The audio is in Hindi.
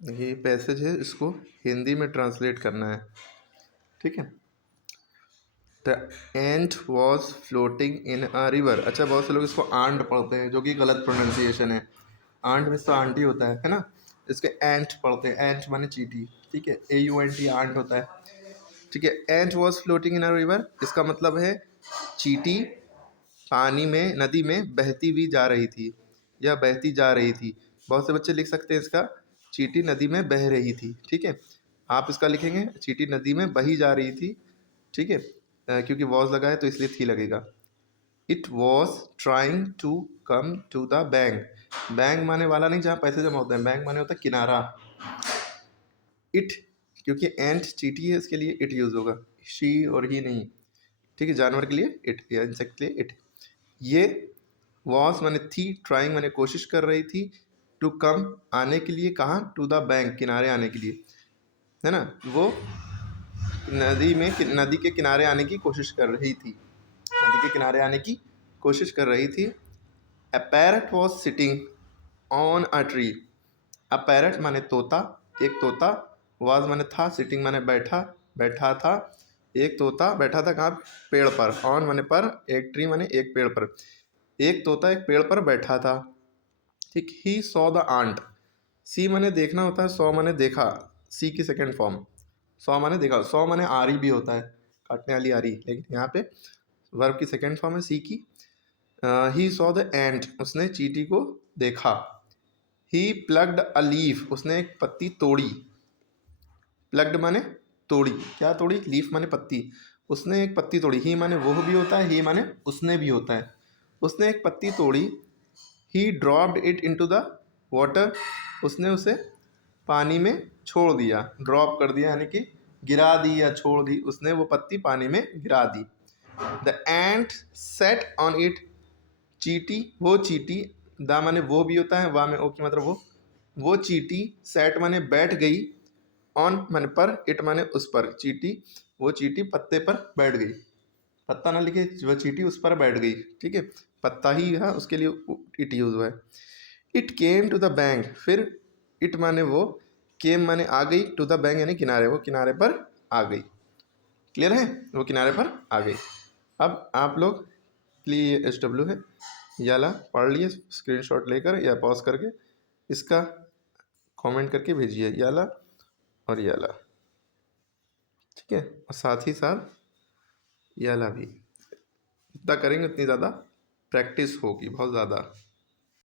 ये पैसेज है, इसको हिंदी में ट्रांसलेट करना है, ठीक है। The ant was floating in a river. अच्छा, बहुत से लोग इसको आंट पढ़ते हैं, जो कि गलत प्रोनाउंसिएशन है। आंट में तो आंटी होता है ना, इसके एंट पढ़ते हैं। एंट माने चींटी, ठीक है। AUNT आंट होता है, ठीक है। Ant was floating in a river, इसका मतलब है चींटी पानी में, नदी में बहती हुई जा रही थी या बहती जा रही थी। बहुत से बच्चे लिख सकते हैं इसका, चींटी नदी में बह रही थी, ठीक है। आप इसका लिखेंगे चींटी नदी में बही जा रही थी, ठीक है। क्योंकि वॉज लगा है तो इसलिए थी लगेगा। It was trying to come to the bank. Bank माने वाला नहीं जहाँ पैसे जमा होते हैं, बैंक माने होता है किनारा। इट, क्योंकि एंट चींटी है इसके लिए इट यूज होगा, शी और ही नहीं, ठीक है। जानवर के लिए इट या इंसेक्ट के लिए इट। ये वॉज माने थी, ट्राइंग माने कोशिश कर रही थी, टू कम आने के लिए, कहाँ, टू द बैंक किनारे आने के लिए, है ना। वो नदी के किनारे आने की कोशिश कर रही थी, नदी के किनारे आने की कोशिश कर रही थी। अ parrot was sitting on a tree. A parrot माने तोता, एक तोता। वॉज माने था, सिटिंग माने बैठा, बैठा था। एक तोता बैठा था कहाँ, पेड़ पर। ऑन माने पर, एक ट्री माने एक पेड़ पर। एक तोता एक पेड़ पर बैठा था, ठीक। He saw the ant. See माने देखना होता है, सॉ माने देखा, सी की सेकेंड फॉर्म। सॉ माने देखा, सॉ माने आरी भी होता है, काटने वाली आरी, लेकिन यहाँ पे वर्ब की सेकेंड फॉर्म है सी की। ही सॉ द एंट, उसने चींटी को देखा। ही प्लग्ड अ लीफ, उसने एक पत्ती तोड़ी। प्लग्ड माने तोड़ी, क्या तोड़ी, लीफ माने पत्ती। उसने एक पत्ती तोड़ी। ही माने वो भी होता है, ही माने उसने भी होता है। उसने एक पत्ती तोड़ी। ही dropped it into the water, उसने उसे पानी में छोड़ दिया। ड्रॉप कर दिया यानी कि गिरा दी या छोड़ दी, उसने वो पत्ती पानी में गिरा दी। The ant sat on it, चीटी, वो चीटी, द माने वो भी होता है, वा में ओ की मतलब वो चीटी, सेट माने बैठ गई, ऑन माने पर, इट माने उस पर, चीटी, वो चीटी पत्ते पर बैठ गई। पत्ता ना लिखे, वो चीटी उस पर बैठ गई, ठीक है। पत्ता ही है, उसके लिए इट यूज हुआ है। It came to the bank, फिर इट माने वो, केम माने आ गई, टू द बैंक यानी किनारे, वो किनारे पर आ गई। क्लियर है, वो किनारे पर आ गई। अब आप लोग के लिए ये SW है, याला पढ़ लिए स्क्रीनशॉट लेकर या पॉज करके, इसका कमेंट करके भेजिए, याला और याला, ठीक है। और साथ ही साथ याला भी, जितना करेंगे उतनी ज़्यादा प्रैक्टिस होगी, बहुत ज़्यादा।